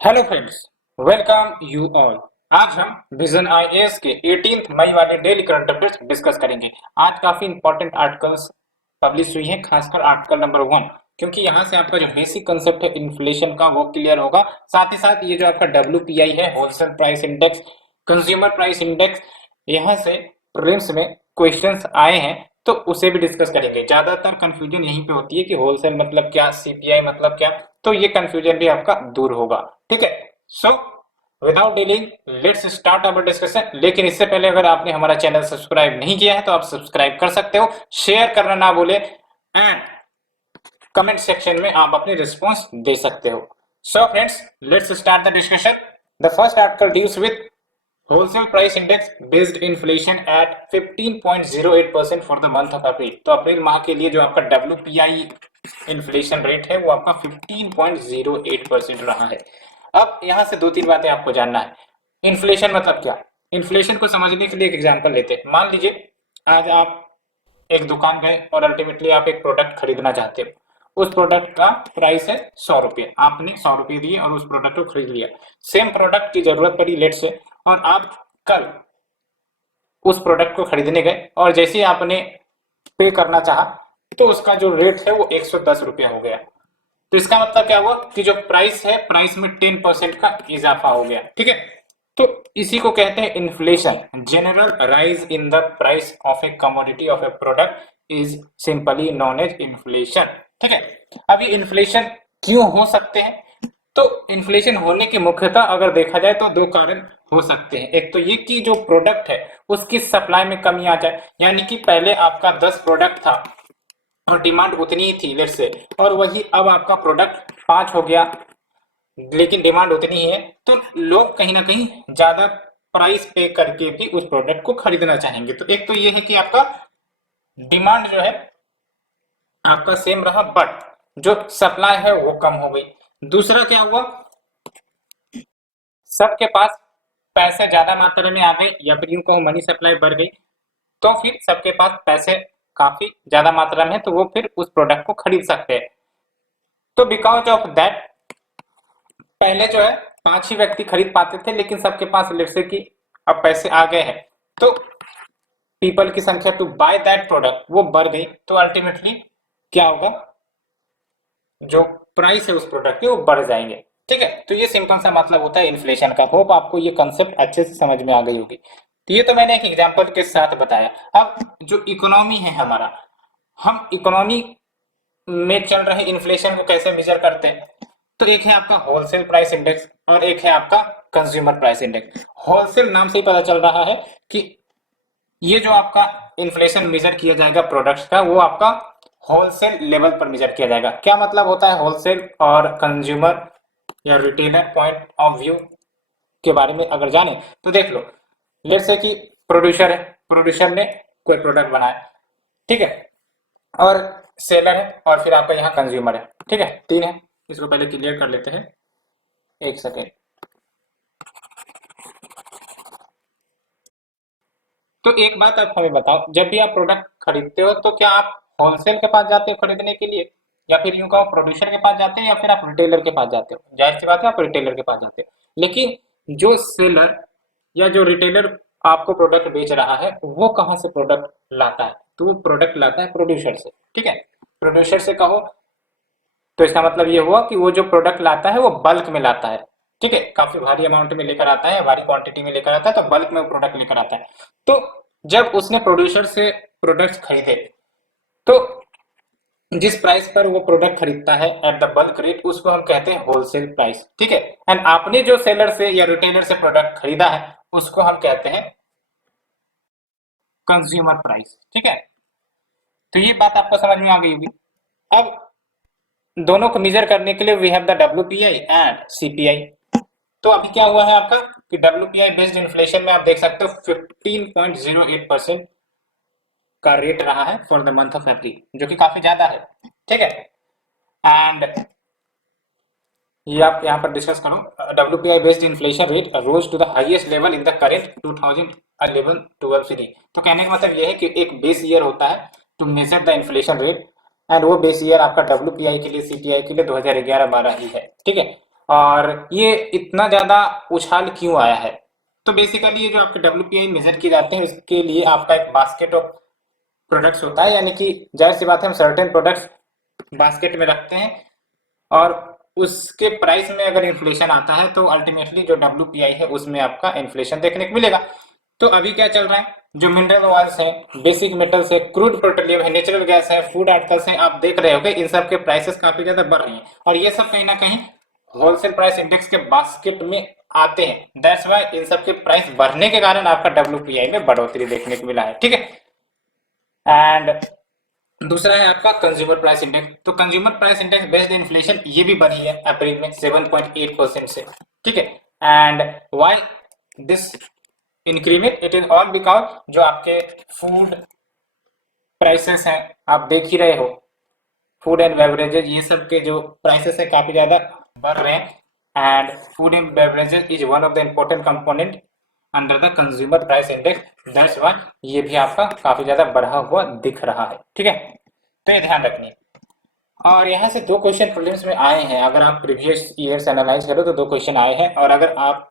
Hello friends, welcome you all. आज हम vision IAS के 18 मई वाले डेली करंट अफेयर्स डिस्कस करेंगे। आज काफी इंपॉर्टेंट आर्टिकल्स पब्लिश हुई हैं, खासकर आर्टिकल नंबर 1, क्योंकि यहाँ से आपका जो बेसिक कंसेप्ट है इन्फ्लेशन का वो क्लियर होगा। साथ ही साथ ये जो आपका डब्ल्यूपीआई है, wholesale price index, consumer price index, यहाँ से प्रीलिम्स में क्वेश्चंस आए हैं तो उसे भी डिस्कस करेंगे। ज्यादातर कंफ्यूजन यहीं पे होती है कि होलसेल मतलब क्या, सीपीआई मतलब क्या, तो ये कंफ्यूजन भी आपका दूर होगा। ठीक है, so without delaying let's start our discussion. लेकिन इससे पहले अगर आपने हमारा चैनल सब्सक्राइब नहीं किया है तो आप सब्सक्राइब कर सकते हो, शेयर करना ना भूले एंड कमेंट सेक्शन में आप अपनी रिस्पॉन्स दे सकते हो। So friends, let's start the discussion. The first article deals with wholesale price index based inflation eight 15.08% for the month of April. तो अप्रैल माह के लिए जो आपका डब्ल्यूपीआई इन्फ्लेशन रेट है वो आपका 15.08% रहा है। अब यहां से दो तीन बातें आपको जानना है। इन्फ्लेशन मतलब क्या? इन्फ्लेशन को समझने के लिए एक एग्जांपल लेते हैं। मान लीजिए आज आप एक दुकान गए और अल्टीमेटली आप एक प्रोडक्ट खरीदना चाहते हो। उस प्रोडक्ट का प्राइस है 100 रुपये, आपने 100 रुपये दिए और उस प्रोडक्ट को खरीद लिया। सेम प्रोडक्ट की जरूरत पड़ी लेट से, और आप कल उस प्रोडक्ट को खरीदने गए और जैसे ही आपने पे करना चाहा तो उसका जो रेट है वो 110 रुपया हो गया। तो इसका मतलब क्या हुआ कि जो प्राइस है, प्राइस में 10% का इजाफा हो गया। ठीक है, तो इसी को कहते हैं inflation. General rise in the price of a commodity of a product is simply known as inflation. ठीक है, अभी इन्फ्लेशन क्यों हो सकते हैं? तो इन्फ्लेशन होने की मुख्यतः अगर देखा जाए तो दो कारण हो सकते हैं। एक तो ये कि जो प्रोडक्ट है उसकी सप्लाई में कमी आ जाए, यानी कि पहले आपका 10 प्रोडक्ट था और डिमांड उतनी ही थी लेट से, और वही अब आपका प्रोडक्ट 5 हो गया लेकिन डिमांड उतनी ही है, तो लोग कहीं ना कहीं ज्यादा प्राइस पे करके भी उस प्रोडक्ट को खरीदना चाहेंगे। तो एक तो ये है कि आपका डिमांड जो है आपका सेम रहा बट जो सप्लाई है वो कम हो गई। दूसरा क्या हुआ, सबके पास पैसे ज्यादा मात्रा में आ गए या फिर यूं कहो मनी सप्लाई बढ़ गई, तो फिर सबके पास पैसे काफी ज्यादा मात्रा में है तो वो फिर उस प्रोडक्ट को खरीद सकते हैं। तो बिकॉज ऑफ दैट पहले जो है 5 ही व्यक्ति खरीद पाते थे, लेकिन सबके पास लेट से कि अब पैसे आ गए हैं तो पीपल की संख्या टू बाय दैट प्रोडक्ट वो बढ़ गई। तो अल्टीमेटली क्या होगा, जो प्राइस है उस प्रोडक्ट के वो बढ़ जाएंगे। ठीक है, तो ये सिंपल सा मतलब होता है इन्फ्लेशन का। होप आपको ये कंसेप्ट अच्छे से समझ में आ गई होगी। तो ये तो मैंने एक एग्जांपल के साथ बताया। अब जो इकोनॉमी है हमारा, हम इकोनॉमी में चल रहे इन्फ्लेशन को कैसे मेजर करते हैं? तो एक है आपका होलसेल प्राइस इंडेक्स और एक है आपका कंज्यूमर प्राइस इंडेक्स। होलसेल नाम से ही पता चल रहा है कि ये जो आपका इन्फ्लेशन मेजर किया जाएगा प्रोडक्ट्स का, वो आपका होलसेल लेवल पर मेजर किया जाएगा। क्या मतलब होता है होलसेल और कंज्यूमर या रिटेलर पॉइंट ऑफ व्यू के बारे में अगर जाने तो देख लो। लेट्स से कि प्रोड्यूसर है, प्रोड्यूसर ने कोई प्रोडक्ट बनाया, ठीक है, और सेलर है और फिर आपका यहाँ कंज्यूमर है। ठीक है, तीन है। इसको पहले क्लियर कर लेते हैं, एक सेकेंड। तो एक बात आप हमें बताओ, जब भी आप प्रोडक्ट खरीदते हो तो क्या आप होलसेल के पास जाते हो खरीदने के लिए, या फिर यूं कहो प्रोड्यूसर के पास जाते हैं, या फिर आप रिटेलर के पास जाते हो? जाहिर सी बात है आप रिटेलर के पास जाते हो। लेकिन जो सेलर या जो रिटेलर आपको प्रोडक्ट बेच रहा है वो कहाँ से प्रोडक्ट लाता है? तो वो प्रोडक्ट लाता है प्रोड्यूसर से। ठीक है, प्रोड्यूसर से कहो तो इसका मतलब ये हुआ कि वो जो प्रोडक्ट लाता है वो बल्क में लाता है। ठीक है, काफी भारी अमाउंट में लेकर आता है, भारी क्वांटिटी में लेकर आता है, तो बल्क में वो प्रोडक्ट लेकर आता है। तो जब उसने प्रोड्यूसर से प्रोडक्ट्स खरीदे तो जिस प्राइस पर वो प्रोडक्ट खरीदता है एट द बल्क रेट, उसको हम कहते हैं होलसेल प्राइस। ठीक है, एंड आपने जो सेलर से या रिटेलर से प्रोडक्ट खरीदा है उसको हम कहते हैं कंज्यूमर प्राइस। ठीक है, तो ये बात आपको समझ में आ गई होगी। अब दोनों को मेजर करने के लिए we have the WPI and CPI. तो अभी क्या हुआ है आपका कि डब्ल्यूपीआई बेस्ड इन्फ्लेशन में आप देख सकते हो 15.08% का रेट रहा है for the month of April, जो कि काफी ज्यादा है। ठीक है, एंड ये आप यहाँ पर डिस्कस करो, WPI based inflation rate rose to the highest level in the current 2011-12 series. तो कहने का मतलब ये है कि एक बेस ईयर होता है to measure the inflation rate, and वो बेस ईयर आपका डब्ल्यूपीआई के लिए, सीपीआई के लिए 2011-12 ही है। ठीक है, और ये इतना ज़्यादा उछाल क्यों आया है? तो बेसिकली ये जो आपके WPI मेजर किए जाते हैं, इसके लिए आपका एक बास्केट ऑफ प्रोडक्ट्स होता है, यानी कि जाहिर सी बात है हम सर्टेन प्रोडक्ट्स बास्केट में रखते हैं और उसके प्राइस में अगर इन्फ्लेशन आता है तो अल्टीमेटली जो WPI है उसमें आपका इन्फ्लेशन देखने को मिलेगा। तो अभी क्या चल रहा है, जो मिनरल ऑयल्स हैं, बेसिक मेटल्स है, क्रूड पेट्रोलियम है, नेचुरल गैस है, फूड आर्टिकल्स हैं, आप देख रहे होगे इन सब के प्राइसेस काफी ज्यादा बढ़ रही हैं और ये सब कहीं ना कहीं होलसेल प्राइस इंडेक्स के बास्केट में आते हैं। दैट्स वाई इन सब के प्राइस बढ़ने के कारण आपका WPI में बढ़ोतरी देखने को मिला है, ठीक है। एंड दूसरा है आपका कंज्यूमर प्राइस इंडेक्स। तो consumer price index based inflation ये भी बढ़ी है अप्रैल में 7.8% से, ठीक है। And why this increment, it is all because जो आपके फूड प्राइसेस हैं, आप देख ही रहे हो, फूड एंड बेवरेजेस ये सब के जो प्राइसेस है काफी ज्यादा बढ़ रहे हैं and food and beverages is one of the important component under the consumer price index. That's why ये भी आपका काफी ज्यादा बढ़ा हुआ दिख रहा है, ठीक है। तो ये ध्यान रखनी। और यहाँ से दो क्वेश्चन प्रीलिम्स में आए हैं, अगर आप प्रीवियस ईयर्स एनालाइज करो तो दो क्वेश्चन आए हैं और अगर आप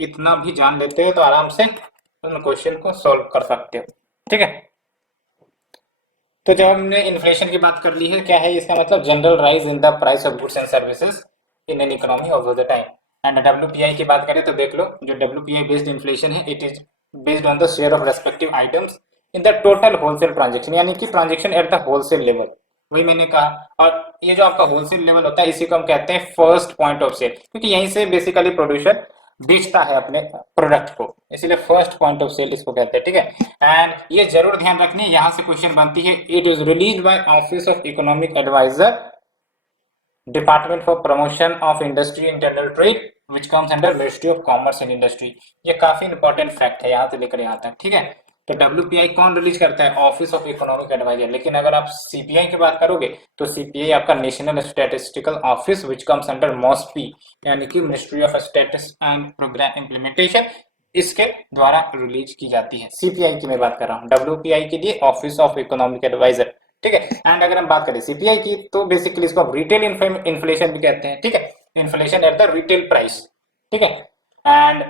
इतना भी जान लेते हो तो आराम से उन क्वेश्चन को सॉल्व कर सकते हो, ठीक है। तो जब हमने इन्फ्लेशन की बात कर ली है, क्या है इसका मतलब, general rise in the price of goods and services in an economy over the time. And WPI की बात करें तो देख लो, जो WPI बेस्ड इन्फ्लेशन है it is based on the share of respective items in the total wholesale transaction, यानी कि transaction at the wholesale level, वही मैंने कहा। और ये जो आपका होलसेल लेवल होता है इसी को हम कहते हैं फर्स्ट पॉइंट ऑफ सेल, क्योंकि यहीं से बेसिकली प्रोड्यूसर बेचता है अपने प्रोडक्ट को, इसीलिए फर्स्ट पॉइंट ऑफ सेल इसको कहते हैं, ठीक है। एंड ये जरूर ध्यान रखनी है, यहाँ से क्वेश्चन बनती है, it is release by office of economic adviser, department for promotion of industry internal trade which comes under ministry of commerce and industry. ये काफी इंपॉर्टेंट फैक्ट है, यहाँ से लेकर यहाँ तक, ठीक है। तो WPI कौन रिलीज करता है, ऑफिस ऑफ इकोनॉमिक एडवाइजर। लेकिन अगर आप CPI की बात करोगे तो CPI आपका national statistical office which comes under MOSPI, यानी कि ministry of statistics and programme implementation, इसके द्वारा रिलीज की जाती है। CPI की मैं बात कर रहा हूँ, WPI के लिए ऑफिस ऑफ इकोनॉमिक एडवाइजर, ठीक है। एंड अगर हम बात करें CPI की तो बेसिकली इसको आप रिटेल इन्फ्लेशन भी कहते हैं, ठीक है, inflation at the retail price, ठीक है। एंड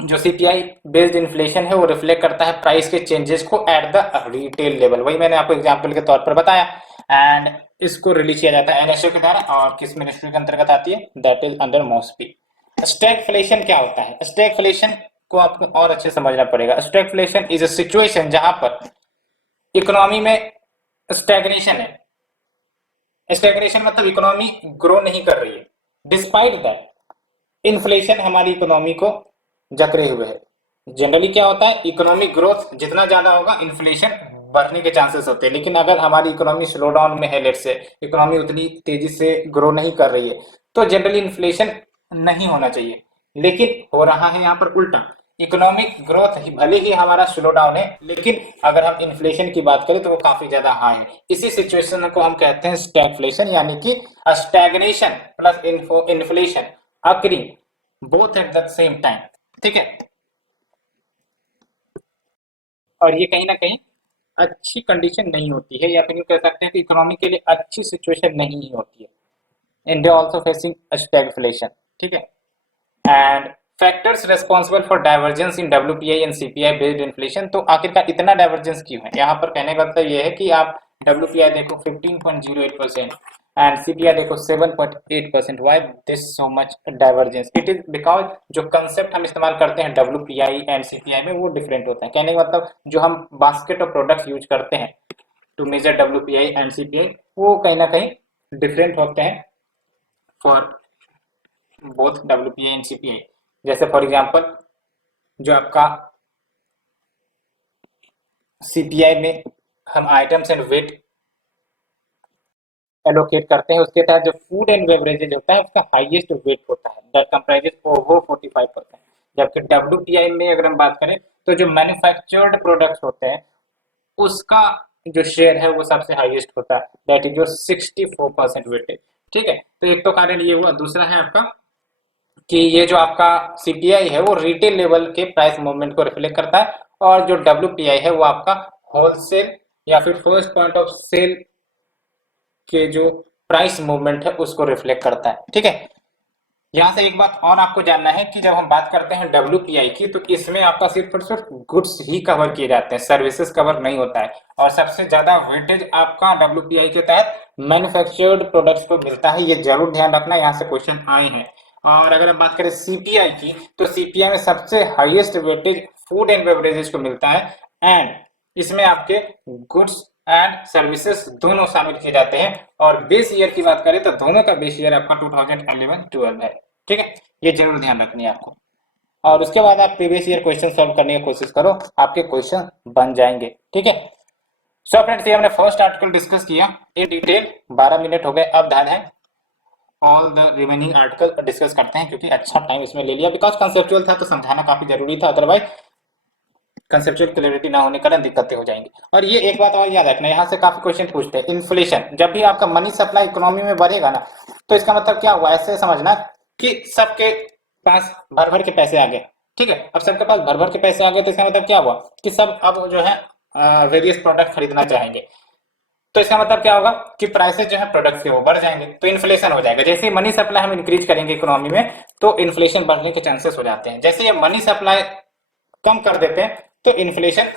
जो CPI बेस्ड इन्फ्लेशन है वो रिफ्लेक्ट करता है प्राइस के चेंजेस को एट द रिटेल लेवल, वही मैंने आपको एग्जांपल के तौर पर बताया। एंड इसको रिलीज किया जाता है NSO के द्वारा और किस मिनिस्ट्री के अंतर्गत आती है, that is under MOSPI। Stagflation क्या होता है, स्टैगफ्लेशन को आपको और अच्छे समझना पड़ेगा। स्टैगफ्लेशन इज अ सिचुएशन जहां पर इकोनॉमी में स्टैग्नेशन है। स्टैग्नेशन मतलब इकोनॉमी ग्रो नहीं कर रही है, डिस्पाइट दैट इन्फ्लेशन हमारी इकोनॉमी को जकड़े हुए है। जनरली क्या होता है, इकोनॉमिक ग्रोथ जितना ज्यादा होगा इन्फ्लेशन बढ़ने के चांसेस होते हैं, लेकिन अगर हमारी इकोनॉमी स्लो डाउन में है, लेट से इकोनॉमी उतनी तेजी से ग्रो नहीं कर रही है, तो जनरली इन्फ्लेशन नहीं होना चाहिए। लेकिन हो रहा है यहाँ पर उल्टा, इकोनॉमिक ग्रोथ ही भले ही हमारा स्लो डाउन है, लेकिन अगर हम इन्फ्लेशन की बात करें तो वो काफी ज्यादा हाई है। इसी सिचुएशन को हम कहते हैं स्टैगफ्लेशन, यानी कि stagnation plus inflation occurring both at the same time, ठीक है। और ये कहीं ना कहीं अच्छी कंडीशन नहीं होती है, या फिर यूं कह सकते हैं कि इकोनॉमी के लिए अच्छी सिचुएशन नहीं होती है। इंडिया ऑल्सो फेसिंग स्टैगफ्लेशन, ठीक है। And factors responsible for divergence in WPI and CPI based inflation. तो आखिरकार इतना डाइवर्जेंस क्यों है, यहाँ पर कहने का मतलब ये है कि आप WPI देखो 15.08% एंड CPI देखो 7.8%। Why this so much divergence, it is because जो कंसेप्ट हम इस्तेमाल करते हैं WPI एंड CPI में वो डिफरेंट होता है। कहने का मतलब जो हम बास्केट ऑफ प्रोडक्ट्स यूज करते हैं to measure WPI and CPI वो कहीं ना कहीं डिफरेंट होते हैं for both WPI and CPI। जैसे फॉर एग्जांपल जो आपका CPI में हम आइटम्स एंड वेट एलोकेट करते हैं, उसके तहत जो फूड एंड बेवरेजेज होता है उसका हाईएस्ट वेट होता है, दैट कंप्राइजेस ओवर 45%। जबकि WPI में अगर हम बात करें तो जो मैन्युफैक्चर्ड प्रोडक्ट्स होते हैं उसका जो शेयर है वो सबसे हाईएस्ट होता है, दैट इज जो 64% वेटेज, ठीक है। तो एक तो कारण ये हुआ, दूसरा है आपका कि ये जो आपका CPI है वो रिटेल लेवल के प्राइस मूवमेंट को रिफ्लेक्ट करता है और जो WPI है वो आपका होलसेल या फिर फर्स्ट पॉइंट ऑफ सेल के जो प्राइस मूवमेंट है उसको रिफ्लेक्ट करता है, ठीक है। यहाँ से एक बात और आपको जानना है कि जब हम बात करते हैं WPI की, तो इसमें आपका सिर्फ और सिर्फ गुड्स ही कवर किए जाते हैं, सर्विसेज कवर नहीं होता है। और सबसे ज्यादा वेटेज आपका WPI के तहत मैन्युफैक्चर्ड प्रोडक्ट्स को मिलता है, ये जरूर ध्यान रखना, यहाँ से क्वेश्चन आए हैं। और अगर हम बात करें CPI की, तो CPI में सबसे highest weightage food and beverages को मिलता है, एंड इसमें आपके गुड्स एंड सर्विसेज दोनों शामिल किए जाते हैं। और बेस ईयर की बात करें तो दोनों का बेस ईयर आपका 2011-12 है। ठीक है, ये जरूर ध्यान रखनी है आपको। और उसके बाद आप प्रीवियस ईयर क्वेश्चन सॉल्व करने की कोशिश करो, आपके क्वेश्चन बन जाएंगे। ठीक है, सो फ्रेंड्स, ये हमने फर्स्ट आर्टिकल डिस्कस किया इन डिटेल, 12 मिनट हो गए। अब ध्यान है all the remaining article discuss करते हैं, क्योंकि अच्छा टाइम इसमें ले लिया, बिकॉज कंसेप्चुअल था तो समझाना काफी जरूरी था, अदरवाइज कंसेप्चुअल क्लैरिटी ना होने के कारण दिक्कतें हो जाएंगी। और ये एक बात और याद रखना, यहाँ से काफी क्वेश्चन पूछते हैं, इन्फ्लेशन, जब भी आपका मनी सप्लाई इकोनॉमी में बढ़ेगा ना, तो इसका मतलब क्या हुआ, ऐसे समझना कि सबके पास भर भर के पैसे आ गए। ठीक है, अब सबके पास भर भर के पैसे आ गए, तो इसका मतलब क्या हुआ कि सब अब जो है वेरियस प्रोडक्ट खरीदना चाहेंगे। तो इसका मतलब क्या होगा कि प्राइसेस जो है प्रोडक्ट के वो बढ़ जाएंगे, तो इन्फ्लेशन हो जाएगा। जैसे मनी सप्लाई हम इंक्रीज करेंगे इकोनॉमी में, तो इन्फ्लेशन बढ़ने के चांसेस हो जाते हैं। जैसे ये मनी सप्लाई कम कर देते हैं, तो इन्फ्लेशन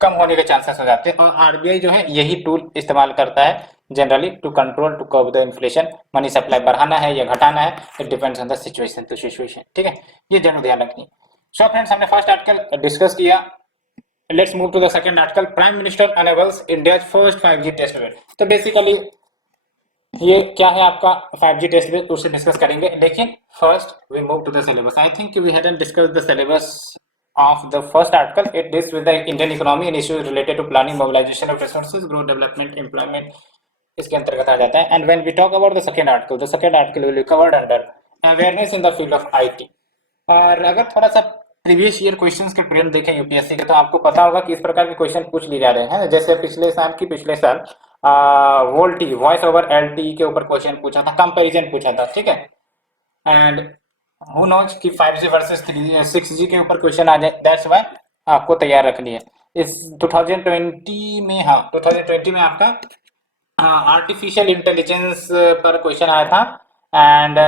कम होने के चांसेस हो जाते हैं। और RBI जो है यही टूल इस्तेमाल करता है generally to control to curb the inflation. Money supply बढ़ाना है या घटाना है, it depends on the situation to situation. ठीक है, ये जरूर ध्यान रखिए। सो फ्रेंड्स, हमने फर्स्ट आर्टिकल डिस्कस किया, let's move to the second article, prime minister enables India first 5G test bed. तो बेसिकली ये क्या है आपका 5G टेस्ट बेड, उसे डिस्कस करेंगे। लेकिन first we move to the syllabus. I think we hadn't discussed the syllabus of the first article. It deals with the Indian economy and issues related to planning, mobilization of resources, growth, development, employment, इसके अंतर्गत आ जाता है। And when we talk about the second article, the second article will be covered under awareness in the field of IT। और अगर थोड़ा सा previous year questions के trend देखें यूपीएससी के, तो आपको पता होगा कि इस प्रकार के क्वेश्चन पूछ लिए जा रहे हैं। जैसे पिछले साल वोल्टी वॉइस ओवर LTE के ऊपर क्वेश्चन पूछा था, कंपैरिजन पूछा था। ठीक है, एंड हु नोज कि 5G वर्सेस 6G के ऊपर क्वेश्चन आ जाए, दैट्स व्हाई आपको तैयार रखनी है। इस 2020 में, हाँ 2020 में आपका आर्टिफिशियल इंटेलिजेंस पर क्वेश्चन आया था, एंड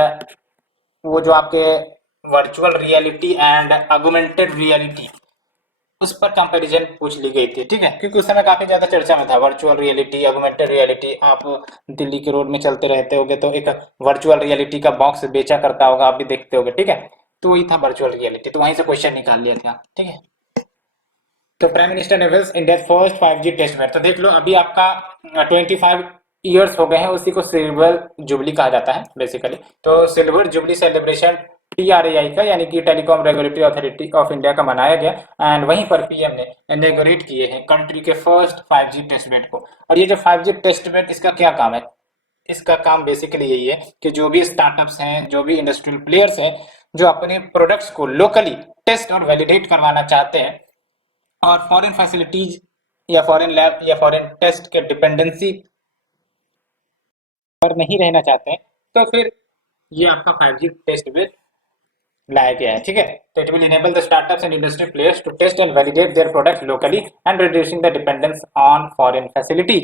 वो जो आपके virtual reality and augmented reality, उस पर कंपैरिजन पूछ ली गई थी। ठीक है, क्योंकि उस समय काफी ज्यादा चर्चा में था वर्चुअल रियलिटी, ऑगमेंटेड रियलिटी। आप दिल्ली के रोड में चलते रहते होगे तो एक वर्चुअल रियलिटी का बॉक्स बेचा करता होगा, आप भी देखते होगे। ठीक है, तो वही था वर्चुअल रियलिटी, तो वहीं से क्वेश्चन निकाल लिया था। ठीक है, तो prime minister unveils India first 5G test bed. तो देख लो, अभी आपका 25 ईयर्स हो गए हैं, उसी को सिल्वर जुबली कहा जाता है बेसिकली। तो सिल्वर जुबली सेलिब्रेशन TRAI का, यानी कि telecom regulatory authority of India का मनाया गया, एंड वहीं पर PM ने इनॉग्रेट किए हैं कंट्री के फर्स्ट 5G टेस्ट बेड को। और ये जो 5G टेस्ट बेड, इसका क्या काम है? इसका काम बेसिकली यही है कि जो भी स्टार्टअप्स हैं, जो भी इंडस्ट्रियल प्लेयर्स हैं, जो अपने प्रोडक्ट्स को लोकली टेस्ट और वैलिडेट करवाना चाहते हैं, और फॉरेन फैसिलिटीज या फॉरेन लैब या फॉरेन टेस्ट के डिपेंडेंसी पर नहीं रहना चाहते हैं, तो फिर ये आपका 5G टेस्ट बेड लाया गया है। ठीक है, तो it will enable the startups and industry players to test and validate their products locally and reducing the dependence on foreign facility.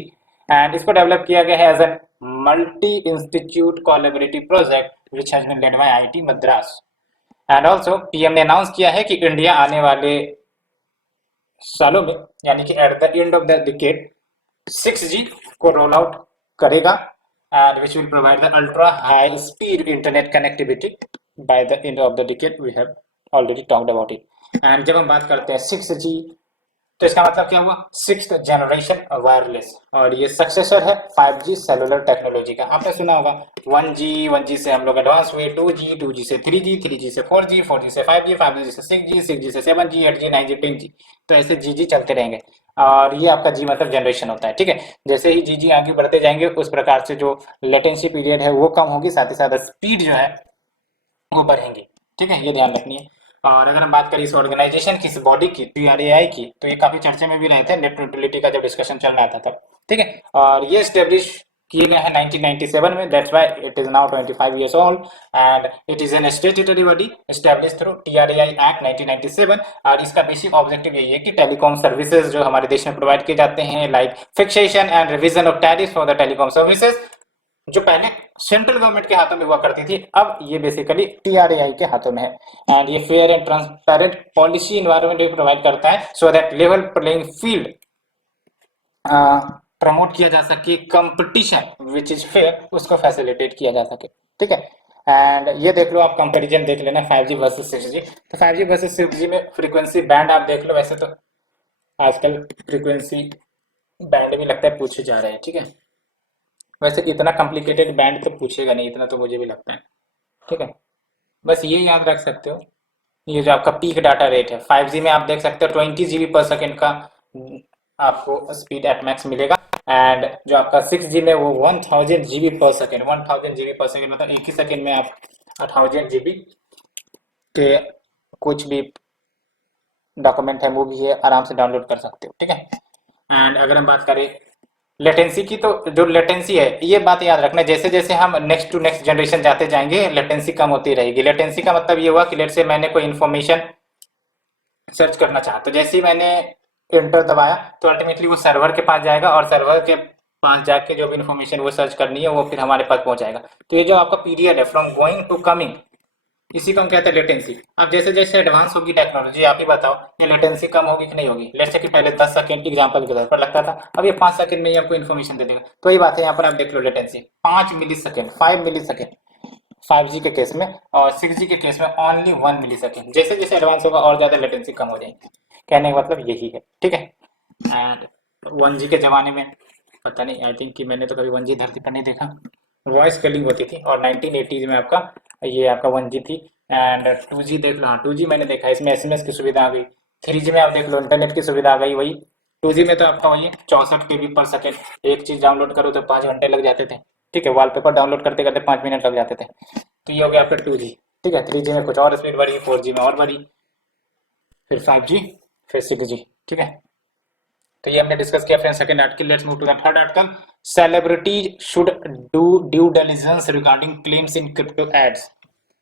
And इसको डेवलप किया गया है as an multi institute collaborative project which has been led by IIT Madras. And also PM ने announce किया है कि India आने वाले सालों में, यानी कि at the end of the decade 6G को रोल आउट करेगा, and which will provide the ultra high speed internet connectivity by the end of the decade. We have already talked about it. And जब हम बात करते हैं 6G, तो इसका मतलब क्या हुआ? 6th जनरेशन वायरलेस, और ये सक्सेसर है 5G सेलुलर टेक्नोलॉजी का। आपने सुना होगा 1G से हम लोग एडवांस हुए 2G से 3G से 4G से 5G से 6G से 7G 8G 9G 10G, तो ऐसे GG चलते रहेंगे। और ये आपका G मतलब जनरेशन होता है। ठीक है, जैसे ही GG आगे बढ़ते जाएंगे, उस प्रकार से जो लेटेंसी पीरियड है वो कम होगी, साथ ही साथ स्पीड जो है वो बढ़ेंगी। ठीक है, ये ध्यान रखनी है। और अगर हम बात करें इस ऑर्गेनाइजेशन की, इस बॉडी की, TRAI की, तो ये काफी चर्चे में भी रहे थे नेट न्यूट्रलिटी का जब डिस्कशन चल रहा था तब। ठीक है, और ये स्टेब्लिश किए गए हैं 1997 में, that's why it is now 25 years old, and it is an statutory body established through TRAI act 1997। और इसका बेसिक ऑब्जेक्टिव यही है कि टेलीकॉम सर्विसेज जो हमारे देश में प्रोवाइड किए जाते हैं, like fixation and revision of tariff for the telecom services, जो पहले सेंट्रल गवर्नमेंट के हाथों में हुआ करती थी, अब ये बेसिकली TRAI के हाथों में है। एंड ये fair and transparent policy environment भी प्रोवाइड करता है so that level playing field promote किया जा सके, कंपटीशन विच इज फेयर उसको फैसिलिटेट किया जा सके। ठीक है, एंड ये देख लो आप, कंपैरिजन देख लेना 5G वर्सेस 6G। तो 5G वर्सेस 6G में फ्रीक्वेंसी बैंड आप देख लो, वैसे तो आजकल फ्रीक्वेंसी बैंड भी लगता है पूछे जा रहे हैं। ठीक है, वैसे इतना कॉम्प्लिकेटेड बैंड तो पूछेगा नहीं, इतना तो मुझे भी लगता है। ठीक है, बस ये याद रख सकते हो, ये जो आपका पीक डाटा रेट है 5G में आप देख सकते हो 20 GB पर सेकेंड का आपको स्पीड एट मैक्स मिलेगा। एंड जो आपका 6G में वो 1000 GB पर सेकेंड, 1000 GB पर सेकेंड मतलब एक ही सेकेंड में आप 1000 GB के कुछ भी डॉक्यूमेंट है मूवी है आराम से डाउनलोड कर सकते हो। ठीक है, एंड अगर हम बात करें लेटेंसी की, तो जो लेटेंसी है ये बात याद रखना, जैसे जैसे हम नेक्स्ट टू नेक्स्ट जनरेशन जाते जाएंगे लेटेंसी कम होती रहेगी। लेटेंसी का मतलब ये हुआ कि लेट से मैंने कोई इन्फॉर्मेशन सर्च करना चाहा, तो जैसे ही मैंने एंटर दबाया तो अल्टीमेटली वो सर्वर के पास जाएगा और सर्वर के पास जाके जो भी इन्फॉर्मेशन वो सर्च करनी है वो फिर हमारे पास पहुंच जाएगा। तो ये जो आपका पीरियड है फ्रॉम गोइंग टू कमिंग, इसी को हम कहते हैं लेटेंसी। अब जैसे जैसे एडवांस होगी टेक्नोलॉजी, आप ही बताओ ये लेटेंसी कम होगी कि नहीं होगी। लेट्स से कि पहले 10 सेकंड एग्जांपल के तौर पर लगता था, अब ये 5 सेकंड में ही आपको इन्फॉर्मेशन दे देगा। तो ये बात है, यहाँ पर आप देख लो लेटेंसी 5 मिली सेकेंड, 5 मिली सेकेंड 5G के केस में, और 6G के केस में ओनली 1 मिली सेकेंड। जैसे जैसे एडवांस होगा और ज्यादा लेटेंसी कम हो जाएगी, कहने का मतलब यही है। ठीक है, एंड 1G के जमाने में पता नहीं, आई थिंक कि मैंने तो कभी 1G धरती पर नहीं देखा, वॉइस कॉलिंग होती थी और 1980s में आपका ये आपका 1G थी। एंड 2G देख लो, हाँ 2G मैंने देखा, इसमें SMS की सुविधा आ गई। 3G में आप देख लो इंटरनेट की सुविधा आ गई। वही 2G में तो आपका वही 64 KB पर सेकेंड, एक चीज डाउनलोड करो तो 5 घंटे लग जाते थे। ठीक है, वॉलपेपर डाउनलोड करते करते 5 मिनट लग जाते थे। तो ये हो गया आपका 2G। ठीक है, 3G में कुछ और स्पीड बढ़ी, 4G में और बढ़ी, फिर 5G, फिर 6G। ठीक है, तो ये हमने डिस्कस किया friends second article. Let's move to the third article. Celebrities should do due diligence regarding claims in crypto ads,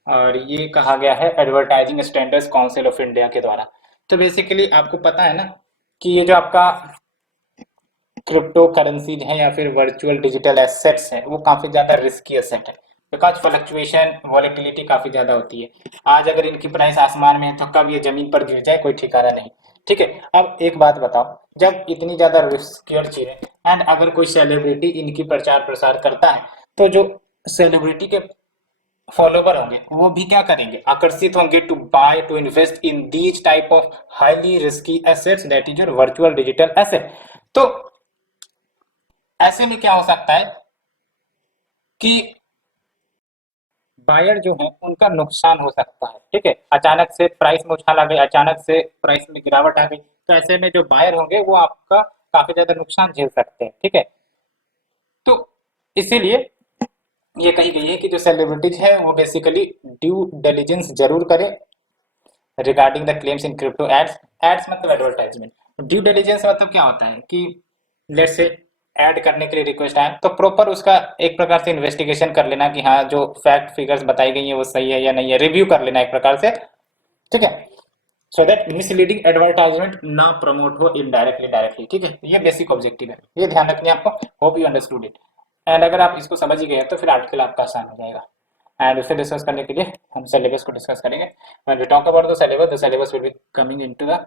और ये कहा गया है advertising standards council of India के द्वारा। तो बेसिकली आपको पता है ना कि ये जो आपका क्रिप्टो करेंसी है या फिर वर्चुअल डिजिटल एसेट्स है वो काफी ज्यादा रिस्की एसेट है, बिकॉज फ्लक्चुएशन वॉलेटिलिटी काफी ज्यादा होती है। आज अगर इनकी प्राइस आसमान में है तो कब ये जमीन पर गिर जाए कोई ठिकाना नहीं। ठीक है, अब एक बात बताओ, जब इतनी ज्यादा रिस्कियर चीजें एंड अगर कोई सेलिब्रिटी इनकी प्रचार प्रसार करता है तो जो सेलिब्रिटी के फॉलोवर होंगे वो भी क्या करेंगे, आकर्षित होंगे to buy to invest in these type of highly risky assets, that is your virtual digital asset. तो ऐसे में क्या हो सकता है कि बायर जो है उनका नुकसान हो सकता है। ठीक है, अचानक से प्राइस में उछाल आ गई, अचानक से प्राइस में गिरावट आ गई, तो ऐसे में जो बायर होंगे वो आपका काफी ज्यादा नुकसान झेल सकते हैं। ठीक है, तो इसीलिए ये कही गई है कि जो सेलिब्रिटीज है वो बेसिकली ड्यू डिलिजेंस जरूर करें regarding the claims in crypto ads. Ads मतलब एडवर्टाइजमेंट, ड्यू डिलिजेंस मतलब क्या होता है कि लेट से ऐड करने के लिए रिक्वेस्ट आए तो प्रॉपर उसका एक प्रकार से इन्वेस्टिगेशन कर लेना कि हाँ जो फैक्ट फिगर्स बताई गई है वो सही है या नहीं है, रिव्यू कर लेना एक प्रकार से। ठीक है, सो दैट मिसलीडिंग एडवर्टाइजमेंट ना प्रमोट हो इनडायरेक्टली डायरेक्टली। ठीक है, ये बेसिक ऑब्जेक्टिव है, ये ध्यान रखनी है आपको। Hope you understood it, and अगर आप इसको समझ ही गए तो फिर आर्टिकल आपका आसान हो जाएगा। एंड उसे डिस्कस करने के लिए हम सिलेबस को डिस्कस करेंगे। When we talk about the syllabus will be coming into the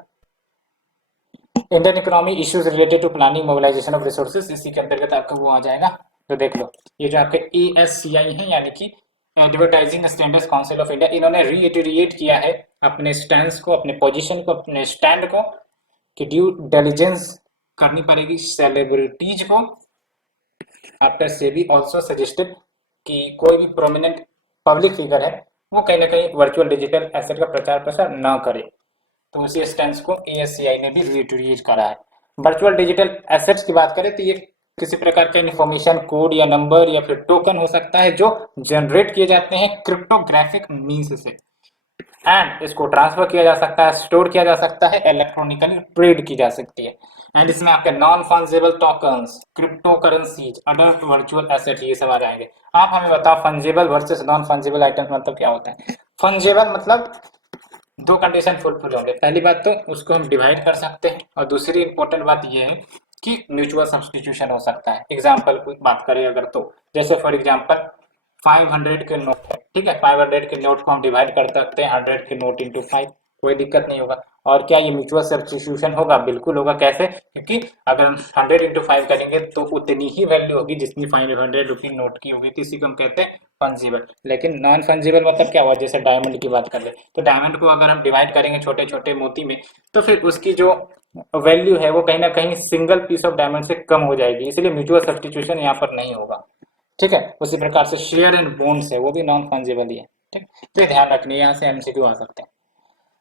Indian economy issues related to planning mobilisation of resources, इसी के अंतर्गत आपका वो आ जाएगा। तो देख लो, ये जो आपके ASCI है यानी कि advertising standards council of India, इन्होंने रीइटरेट किया है अपने स्टैंड को, अपने पोजीशन को, अपने स्टैंड को कि ड्यू डिलिजेंस करनी पड़ेगी सेलिब्रिटीज को। आफ्टर सेबी आल्सो सजेस्टेड कि कोई भी प्रोमिनेंट पब्लिक फिगर है वो कहीं ना कहीं वर्चुअल डिजिटल एसेट का प्रचार प्रसार न करे, तो उसी स्टैंड को ASCI ने भी रिइटरेट करा है। वर्चुअल डिजिटल एसेट्स की बात करें तो ये किसी प्रकार का इंफॉर्मेशन कोड या नंबर या फिर टोकन हो सकता है जो जनरेट किए जाते हैं क्रिप्टोग्राफिक मीन्स से, एंड इसको ट्रांसफर किया जा सकता है, स्टोर किया जा सकता है, इलेक्ट्रॉनिकली ट्रेड की जा सकती है। एंड इसमें आपके non fungible tokens, crypto currencies, other virtual asset ये सब आ जाएंगे। आप हमें बताओ fungible versus non fungible item मतलब क्या होता है। फंजिबल मतलब दो कंडीशन फुलफिल होंगे, पहली बात तो उसको हम डिवाइड कर सकते हैं और दूसरी इंपॉर्टेंट बात ये है कि म्यूचुअल सब्सटीट्यूशन हो सकता है। एग्जाम्पल की बात करें अगर तो जैसे फॉर एग्जाम्पल 500 के नोट है, ठीक है, 500 के नोट को हम डिवाइड कर सकते हैं 100 के नोट इंटू 5, कोई दिक्कत नहीं होगा। और क्या ये म्यूचुअल सब्सटीट्यूशन होगा? बिल्कुल होगा। कैसे? क्योंकि अगर हम 100 इंटू 5 करेंगे तो उतनी ही वैल्यू होगी जितनी 500 रुपी नोट की होगी, तो इसी को हम कहते हैं फंजिबल। लेकिन नॉन फंजिबल मतलब क्या हुआ? जैसे डायमंड की बात कर ले तो डायमंड को अगर हम डिवाइड करेंगे छोटे छोटे मोती में तो फिर उसकी जो वैल्यू है वो कहीं ना कहीं सिंगल पीस ऑफ डायमंड से कम हो जाएगी, इसलिए म्यूचुअल सब्सटीट्यूशन यहाँ पर नहीं होगा। ठीक है, उसी प्रकार से शेयर एंड बॉन्ड्स है वो भी नॉन फंजिबल ही है। ठीक, तो ये ध्यान रखनी है, यहाँ से एमसीक्यू आ सकते हैं।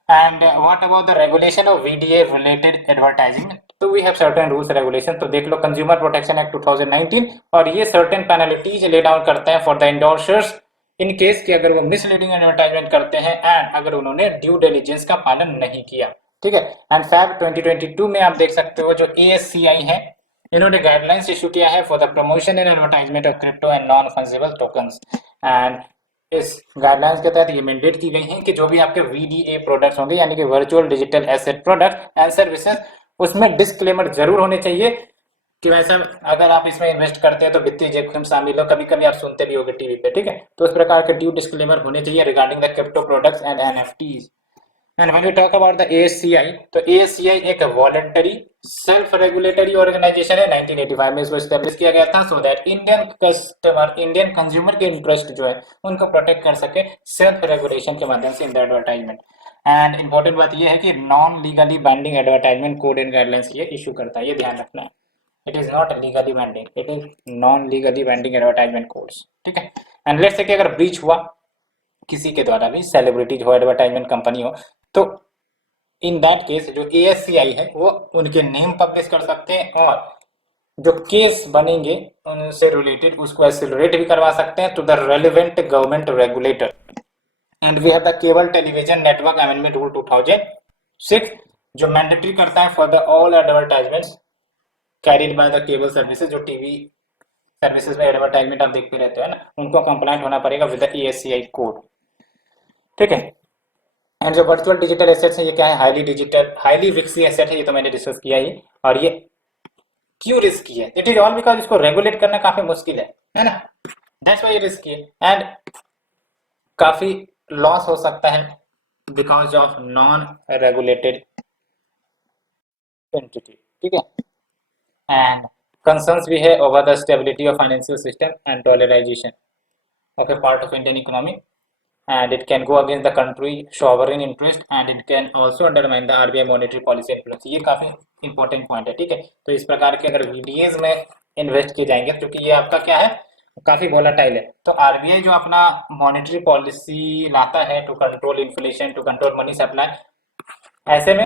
And what about the regulation of VDA related advertising? तो we have certain rules regulation. तो देख लो कंज्यूमर प्रोटेक्शन एक्ट 2019, और ये सर्टेन पेनल्टीज ले डाउन करते हैं फॉर द इंडोर्सर्स इन केस कि अगर वो मिसलीडिंग एडवर्टाइजमेंट करते हैं एंड अगर उन्होंने ड्यू डिलिजेंस का पालन नहीं किया। ठीक है, एंड फैब 2022 में आप देख सकते हो जो ASCI है इन्होंने गाइडलाइंस इशू किया है for the promotion and advertisement of crypto and non fungible tokens. And इस गाइडलाइंस के तहत ये मैंडेट की गई है कि जो भी आपके VDA प्रोडक्ट्स होंगे यानी कि virtual digital asset product and services, उसमें डिस्क्लेमर जरूर होने चाहिए कि वैसे अगर आप इसमें इन्वेस्ट करते हैं तो वित्तीय जोखिम शामिल हो, कभी कभी आप सुनते भी होंगे टीवी पे। ठीक है, तो उस प्रकार के ड्यू डिस्क्लेमर होने चाहिए regarding the crypto products and NFTs। And when we talk about the ASCI, तो ASCI एक वॉलंटरी सेल्फ रेगुलेटरी ऑर्गेनाइजेशन है। 1985 में इसको स्टैब्लिश किया गया था सो दैट इंडियन कंज्यूमर के इंटरेस्ट जो है उनको प्रोटेक्ट कर सके सेल्फ रेगुलेशन के माध्यम से in the advertisement. And important बात यह है कि non legally binding advertisement code and guidelines ये इशू करता है, ये ध्यान रखना है। It is not legally binding, it is non legally binding advertisement codes. ठीक है, एंड लेट्स से कि अगर ब्रीच हुआ किसी के द्वारा भी, सेलिब्रिटी हो, एडवर्टाइजमेंट कंपनी हो, तो इन दैट केस जो ASCI है वो उनके नेम पब्लिश कर सकते हैं और जो केस बनेंगे उनसे रिलेटेड उसको एक्सेलरेट भी करवा सकते हैं to the relevant government regulator. And we have the cable television network amendment rule 2006 जो मैंडेटरी करता है for the all advertisements carried by the cable services. जो टीवी सर्विसेज में एडवर्टाइजमेंट आप देखते रहते हो ना, उनको कंप्लाइंट होना पड़ेगा विद द ASCI कोड। ठीक है, एंड जो वर्चुअल डिजिटल एसेट्स है ये क्या है? हाईली रिस्की एसेट है, ये तो मैंने डिस्कस किया ही। और ये क्यों रिस्की है? इट इज ऑल बिकॉज इसको रेगुलेट करना काफी मुश्किल है ना, दैट्स व्हाई ये रिस्की है। एंड काफी लॉस हो सकता है because of non regulated entity. ठीक है, एंड कंसर्न्स भी है over the stability of financial system and dollarisation of a part of Indian economy, and it can go against the country sovereign interest and it can also undermine the RBI monetary policy influence। ये काफी important point है। ठीक है, तो इस प्रकार के अगर VDAs में इन्वेस्ट किए जाएंगे क्योंकि ये आपका क्या है, काफी वोलाटाइल है, तो RBI जो अपना मॉनेटरी पॉलिसी लाता है to control inflation, to control money supply, ऐसे में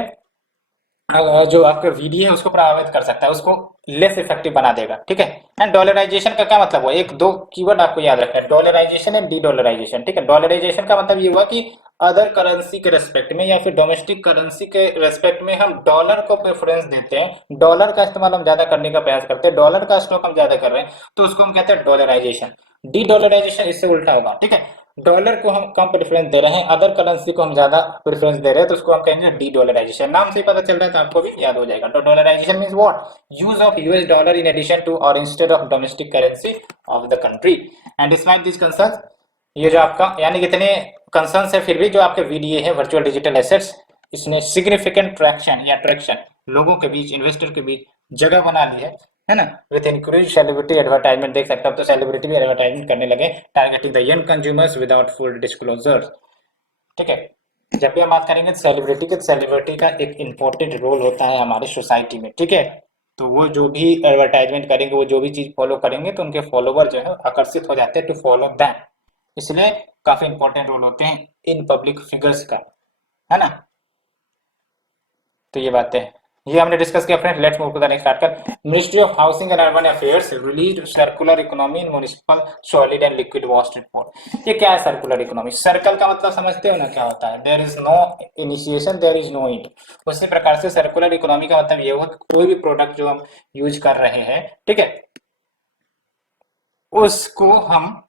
जो आपका VDA है उसको प्रभावित कर सकता है, उसको लेस इफेक्टिव बना देगा। ठीक है, एंड डॉलराइजेशन का क्या मतलब हुआ? एक दो कीवर्ड आपको याद रखना है, डॉलराइजेशन एंड डी डॉलराइजेशन। ठीक है, डॉलराइजेशन का मतलब ये हुआ कि अदर करेंसी के रेस्पेक्ट में या फिर डोमेस्टिक करेंसी के रेस्पेक्ट में हम डॉलर को प्रेफरेंस देते हैं, डॉलर का इस्तेमाल हम ज्यादा करने का प्रयास करते हैं, डॉलर का स्टॉक हम ज्यादा कर रहे हैं, तो उसको हम कहते हैं डॉलराइजेशन। डी डॉलराइजेशन इससे उल्टा होगा। ठीक है, डॉलर को हम कम प्रेफरेंस दे रहे हैं, अदर करेंसी को हम ज्यादा प्रेफरेंस दे रहे हैं, तो उसको हम कहेंगे डी डॉलराइजेशन। नाम से ही पता चल रहा है तो आपको भी याद हो जाएगा। तो dollarization means what? Use of US dollar in addition to or instead of domestic currency of the country. And despite this concerns, ये जो आपका यानी कितने कंसर्न्स है फिर भी जो आपके VDA है वर्चुअल डिजिटल एसेट्स, इसने सिग्निफिकेंट ट्रैक्शन या ट्रैक्शन लोगों के बीच, इन्वेस्टर के बीच जगह बना ली है ना, विद इंक्रीज सेलिब्रिटी एडवर्टाइजमेंट। देख सकते हो अब तो सेलिब्रिटी भी एडवर्टाइजमेंट करने लगे, targeting the young consumers without full disclosure. ठीक है, जब भी हम बात करेंगे सेलिब्रिटी के, सेलिब्रिटी का एक इंपॉर्टेंट रोल होता है हमारे सोसाइटी में। ठीक है, तो वो जो भी एडवर्टाइजमेंट करेंगे, वो जो भी चीज फॉलो करेंगे तो उनके फॉलोवर जो है आकर्षित हो जाते हैं टू फॉलो दैम, इसलिए काफी इंपॉर्टेंट रोल होते हैं इन पब्लिक फिगर्स का, है ना। तो ये बातें ये हमने डिस्कस किया friends. Let's move to the next article. Ministry of housing and urban affairs release circular economy in municipal solid and liquid waste report. ये क्या है सर्कुलर इकोनॉमी? सर्कल का मतलब समझते हो ना क्या होता है? There is no initiation, there is no end. उसी प्रकार से सर्कुलर इकोनॉमी का मतलब ये हुआ कोई भी प्रोडक्ट जो हम यूज कर रहे हैं, ठीक है, उसको हम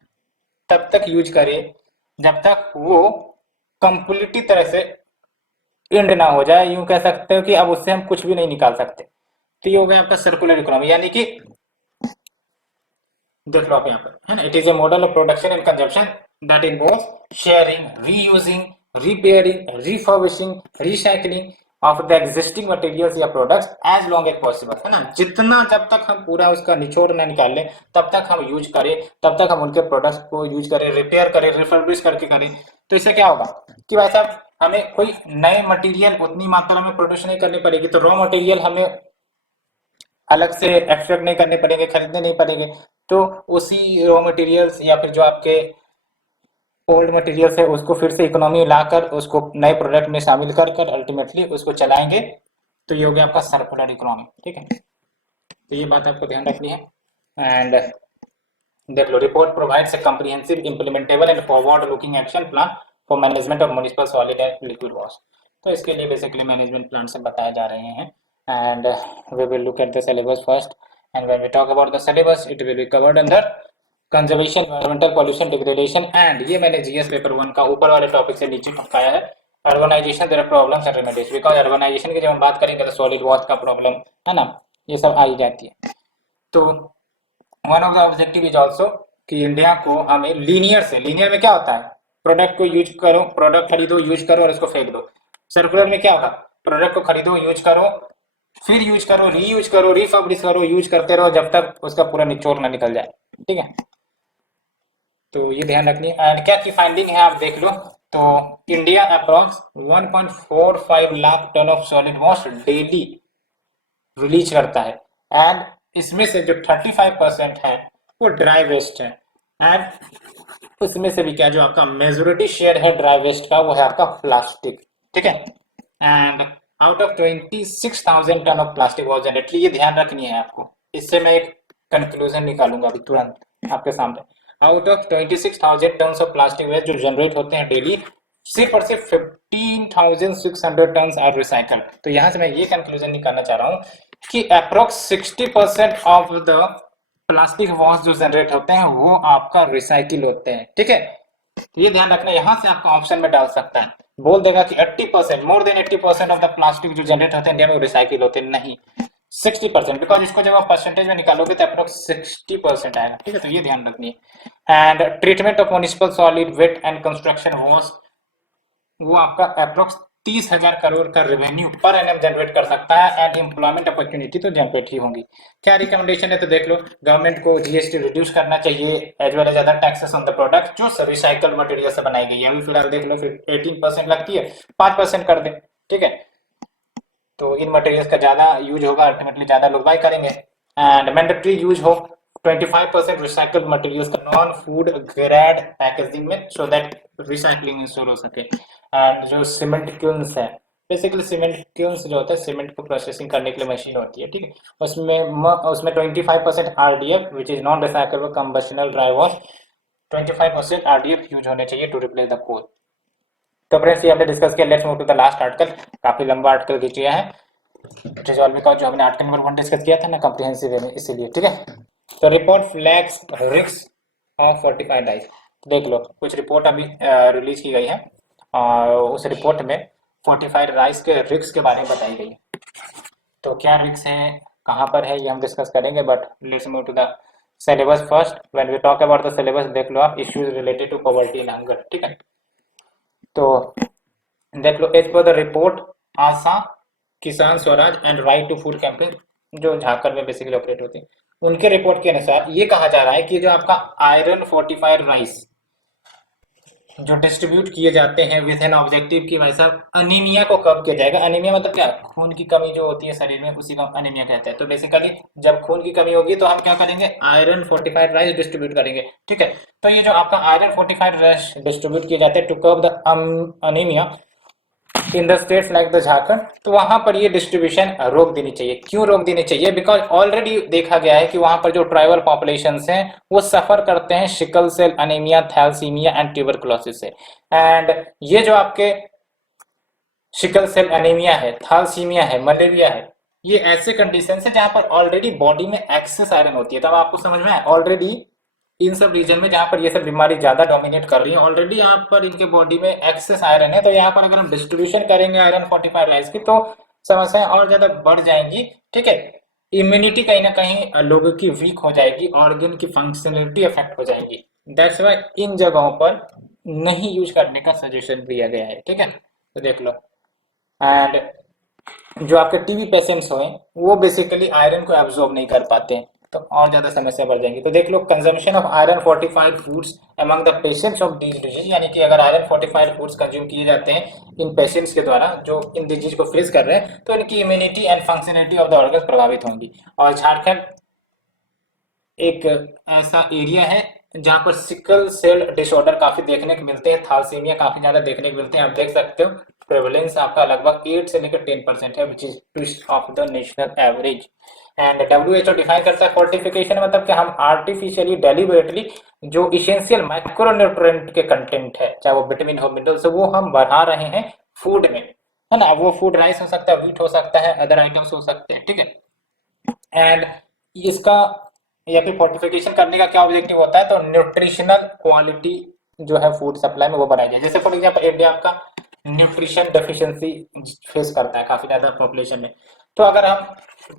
तब तक यूज करें जब तक वो कंप्लीटली तरह से एंड ना हो जाए। यूं कह सकते हो कि अब उससे हम कुछ भी नहीं निकाल सकते। तो ये हो गया आपका सर्कुलर इकोनॉमी, यानी कि देख लो आप यहाँ पर है ना, it is a model of production and consumption that involves sharing, reusing, repairing, refurbishing, recycling of the existing materials या products as long as possible, है ना, जितना जब तक हम पूरा उसका निचोड़ ना निकाल लें तब तक हम यूज करें, तब तक हम उनके प्रोडक्ट्स को यूज करें, रिपेयर करें, रिफर्बिश करके करें। तो इससे क्या होगा कि भाई साहब हमें कोई नए मटेरियल उतनी मात्रा में प्रोड्यूस नहीं करनी पड़ेगी, तो रॉ मटेरियल हमें अलग से एक्सट्रैक्ट नहीं करने पड़ेंगे, खरीदने नहीं पड़ेंगे। तो उसी रॉ मटेरियल्स या फिर जो आपके ओल्ड मटेरियल्स है उसको फिर से इकोनॉमी लाकर उसको नए प्रोडक्ट में शामिल कर कर अल्टीमेटली उसको चलाएंगे। तो ये हो गया आपका सर्कुलर इकोनॉमी, ठीक है। तो ये बात आपको ध्यान रखनी है। एंड देख लो, report provides a comprehensive implementable and forward looking action plan for management of municipal solid and liquid waste. तो इसके लिए बेसिकली मैनेजमेंट प्लान से बताए जा रहे हैं। And we will look at the syllabus first, and when we talk about the syllabus it will be covered under conservation, environmental pollution, degradation and ये मैंने जीएस पेपर 1 का ऊपर वाले टॉपिक से नीचे टपकाया है, urbanisation there are problems and remedies. Because urbanisation की जब हम बात करेंगे तो सॉलिड वेस्ट का प्रॉब्लम है ना, ये सब आ ही जाती है। तो one of the objective is also कि इंडिया को हमें लीनियर से, लीनियर में क्या होता है, प्रोडक्ट को यूज करो, प्रोडक्ट खरीदो, यूज करो और इसको फेंक दो। सर्कुलर में क्या होगा, प्रोडक्ट को खरीदो, यूज करो, फिर यूज करो, रीयूज करो, रिफर्बिश करो, यूज करते रहो जब तक उसका पूरा निचोड़ ना निकल जाए, ठीक है। तो ये ध्यान रखनी है। एंड क्या की फाइंडिंग है आप देख लो, तो India approx 1.45 lakh ton of solid waste daily release करता है। एंड इसमें से जो 35% है वो ड्राई वेस्ट है। एंड उसमें से भी क्या, जो आपका मेजोरिटी शेयर है ड्राई वेस्ट का वो है आपका प्लास्टिक, ठीक है। And out of 26,000 ton of plastic was generated, ये ध्यान रखनी है आपको। इससे मैं एक कंक्लूजन निकालूंगा अभी तुरंत आपके सामने। Out of 26,000 ton of plastic waste जो जनरेट होते हैं डेली, सिर्फ और सिर्फ 15,600 टन आर रिसाइकल। तो यहां से मैं ये कंक्लूजन निकालना चाह रहा हूं कि approx 60% of the plastic wash जो जनरेट होते हैं वो आपका रिसाइकिल होते हैं, ठीक है। तो ये ध्यान रखना, यहां से आपका ऑप्शन में डाल सकता है, बोल देगा कि 80%, more than 80% of the plastic जो जनरेट होते हैं इंडिया में वो रिसाइकिल होते हैं, नहीं 60%, बिकॉज इसको जब आप परसेंटेज में निकालोगे तो अप्रोक्स 60% आएगा, ठीक है। तो ये ध्यान रखनी है। And treatment of municipal solid waste and construction waste वो आपका अप्रोक्स 30,000 करोड़ का रेवेन्यू पर एनएम जनरेट कर सकता है। एंड एम्प्लॉयमेंट अपॉर्चुनिटी तो जनरेट ही होंगी। क्या रिकमेंडेशन है, तो देख लो, गवर्नमेंट को जीएसटी रिड्यूस करना चाहिए as well as other taxes on the product जो रिसाइकल मटेरियल से बनाई गई है। अभी फिलहाल देख लो, फिर 18% लगती है, 5% कर दे, ठीक है। तो इन मटेरियल्स का ज्यादा यूज होगा, अल्टीमेटली ज्यादा लोग बाय करेंगे। एंड मैंडेटरी यूज हो 25% रिसाइकल्ड मटेरियल्स का नॉन फूड ग्रेड पैकेजिंग में, सो दैट रिसाइकलिंग इंश्योर हो सके। एंड जो सीमेंट किल्न्स है, बेसिकली सीमेंट किल्न्स जो होता है सीमेंट को प्रोसेसिंग करने के लिए मशीन होती है, ठीक है। उसमें 25% RDF which is non recyclable combustible dry waste, 25% RDF use होने चाहिए टू रिप्लेस द कोल। तो फ्रेंड्स ये हमने डिस्कस किया। Let's move to the last article. काफी लंबा आर्टिकल खींच गया है, जो हमने आर्टिकल नंबर 1 डिस्कस किया था ना कॉम्प्रिहेंसिव वे में, इसीलिए, ठीक है। तो report flags risk of fortified rice. देख लो, कुछ रिपोर्ट अभी रिलीज की गई है और उस रिपोर्ट में फोर्टिफाइड राइस के रिस्क के बारे में बताई गई है। तो क्या रिस्क है, कहाँ पर है, ये हम डिस्कस करेंगे, but let's move to the syllabus first. When we talk about the syllabus, देख लो आप, issues related to poverty and hunger, ठीक है। तो देख लो, as per the report Asha Kisan Swaraj and right to food campaign जो झारखंड में बेसिकली ऑपरेट होती है, उनके रिपोर्ट के अनुसार ये कहा जा रहा है कि जो आपका आयरन फोर्टिफाइड राइस जो डिस्ट्रीब्यूट किए जाते हैं विद एन ऑब्जेक्टिव की भाई साहब अनीमिया को कम किया जाएगा। अनीमिया मतलब क्या, खून की कमी जो होती है शरीर में, उसी को अनीमिया कहते हैं। तो बेसिकली जब खून की कमी होगी तो हम क्या करेंगे, आयरन फोर्टिफाइड राइस डिस्ट्रीब्यूट करेंगे, ठीक है। तो ये जो आपका आयरन फोर्टिफाइड राइस डिस्ट्रीब्यूट किए जाते हैं to curb the anaemia in the states like the Jharkhand, तो वहां पर ये डिस्ट्रीब्यूशन रोक देनी चाहिए। क्यों रोक देनी चाहिए, बिकॉज ऑलरेडी देखा गया है कि वहां पर जो ट्राइबल पॉपुलेशन हैं वो सफर करते हैं sickle cell anaemia, thalassaemia and tuberculosis से। एंड ये जो आपके सिकल सेल अनीमिया है, थैलेसीमिया है, मलेरिया है, ये ऐसे कंडीशन है जहां पर ऑलरेडी बॉडी में एक्सेस आयरन होती है। तब आपको समझ में आए, ऑलरेडी इन सब रीजन में जहां पर ये सब बीमारी ज्यादा डोमिनेट कर रही है, ऑलरेडी यहाँ पर इनके बॉडी में एक्सेस आयरन है। तो यहाँ पर अगर हम डिस्ट्रीब्यूशन करेंगे आयरन फोर्टिफाइड राइस की तो समस्याएं और ज्यादा बढ़ जाएंगी, ठीक है। इम्यूनिटी कहीं ना कहीं लोगों की वीक हो जाएगी, ऑर्गन की फंक्शनलिटी अफेक्ट हो जाएगी। दैट्स वाई इन जगहों पर नहीं यूज करने का सजेशन दिया गया है, ठीक है। तो देख लो। एंड जो आपके टीबी पेशेंट्स हुए वो बेसिकली आयरन को एब्जॉर्ब नहीं कर पाते हैं, तो और ज्यादा समस्या बढ़ जाएंगी। तो देख लो, consumption of iron fortified foods among the patients of this disease, यानी कि अगर आयरन फोर्टिफाइड फूड्स कंज्यूम किए जाते हैं इन पेशेंट्स के द्वारा जो इन डिजीज को फेस कर रहे हैं, तो इनकी immunity and functionality of the organ प्रभावित होंगी। और झारखंड एक ऐसा एरिया है जहाँ पर सिकल सेल डिसऑर्डर काफी देखने को मिलते हैं, थैलेसीमिया काफी ज्यादा देखने को मिलते हैं। आप देख सकते हो प्रेवलेंस आपका लगभग 8 से लेकर 10% है, which is twist of the national average. And WHO define करता है फोर्टिफिकेशन मतलब कि हम आर्टिफिशियली डेलिबरेटली जो इसेंशियल माइक्रोन्यूट्रिएंट के कंटेंट है, चाहे वो विटामिन हो मिनरल्स हो, वो हम बढ़ा रहे हैं फूड में, है ना। वो फूड राइस हो सकता है, व्हीट हो सकता है, अदर आइटम्स हो सकते हैं, ठीक है। एंड इसका या फिर फोर्टिफिकेशन करने का क्या ऑब्जेक्टिव होता है, तो न्यूट्रिशनल क्वालिटी जो है फूड सप्लाई में वो बनाई जाए। जैसे फॉर एग्जांपल इंडिया आपका न्यूट्रिशन डेफिशिएंसी फेस करता है काफी ज्यादा पॉपुलेशन में। तो अगर हम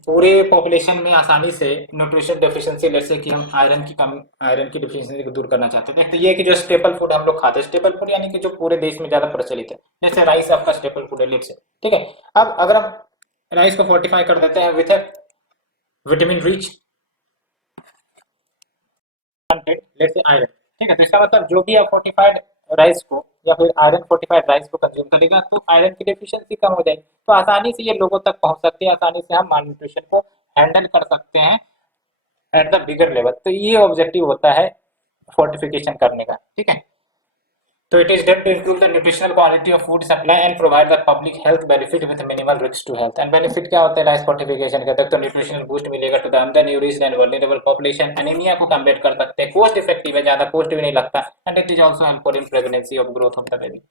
पूरे पॉपुलेशन में आसानी से न्यूट्रिशन डेफिशिएंसी, जैसे कि हम आयरन की कमी, आयरन की डेफिशिएंसी को दूर करना चाहते हैं, तो ये कि जो स्टेपल फूड हम लोग खाते हैं, स्टेपल फूड यानी कि जो पूरे देश में ज्यादा प्रचलित है, जैसे राइस आपका स्टेपल फूड है, लेट्स से, ठीक है। अब अगर हम राइस को फोर्टिफाई कर देते हैं with vitamin rich content, let's say iron, ठीक है, तो इसका मतलब जो भी आप फोर्टिफाइड राइस को या फिर आयरन फोर्टिफाइड राइस को कंज्यूम करेगा तो आयरन की डेफिशिएंसी कम हो जाएगी, तो आसानी से ये लोगों तक पहुंच सकती है, आसानी से हम माल न्यूट्रिशन को हैंडल कर सकते हैं एट द बिगर लेवल। तो ये ऑब्जेक्टिव होता है फोर्टिफिकेशन करने का, ठीक है। तो it is done to improve the nutritional quality of food supply and provide the public health benefit with minimal risks to health. And benefit क्या होते हैं राइस फोर्टिफिकेशन के तक, तो न्यूट्रिशनल बूस्ट मिलेगा to the undernourished and vulnerable population, anaemia को combat कर सकते हैं, कॉस्ट इफेक्टिव है, ज्यादा कॉस्ट भी नहीं लगता, and it is also helpful in pregnancy of growth of the baby,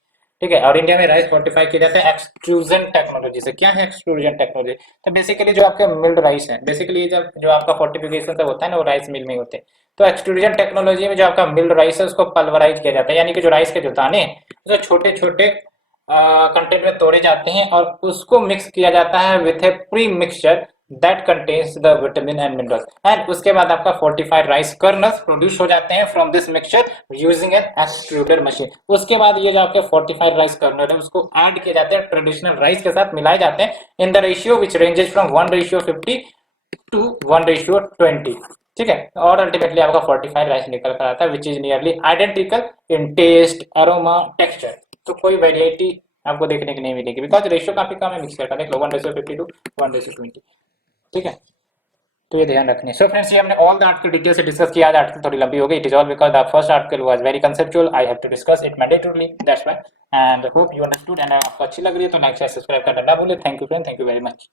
ठीक है। और इंडिया में राइस फोर्टिफाई किया जाता है एक्सट्रूजन टेक्नोलॉजी से। क्या है एक्सट्रूजन टेक्नोलॉजी, तो बेसिकली जो आपके मिल्ड राइस है, बेसिकली जब जो आपका फोर्टिफिकेशन सब होता है ना वो राइस मिल में होते हैं, तो एक्सट्रूजन टेक्नोलॉजी में जो आपका मिल्ड राइस है उसको पल्वराइज किया जाता है, यानी कि जो राइस के जो दाने हैं जो छोटे छोटे कंटेंट में तोड़े जाते हैं और उसको मिक्स किया जाता है with A pre mixture that contains the vitamin and minerals, and उसके बाद आपका फोर्टिफाइड राइस कर्नल्स प्रोड्यूस हो जाते हैं from this mixture using an extruder machine. उसके बाद ये जो आपके फोर्टिफाइड राइस कर्नल है उसको ऐड किए जाते हैं ट्रेडिशनल राइस के साथ मिलाए जाते हैं in the ratio which ranges from 1:50 to 1:20, ठीक है। और अल्टीमेटली आपका फोर्टिफाइड राइस निकल कर आता है which is nearly identical in taste, aroma, texture. तो कोई वेरिएटी आपको देखने की नहीं मिलेगी बिकॉज रेशियो काफी कम है मिक्सचर का, देख लो 1:50 टू 1:20, ठीक है। तो ये ध्यान रखनी है। सो फ्रेंड्स, ये हमने ऑल द आर्टिकल डिटेल से डिस्कस किया। आज आर्टिकल थोड़ी लंबी हो गई, it is all because the first article was very conceptual, I have to discuss it mandatorily, that's why, and hope you understood. And आपको अच्छी लग रही है तो लाइक शेयर सब्सक्राइब करना ना भूले। Thank you friend, thank you very much.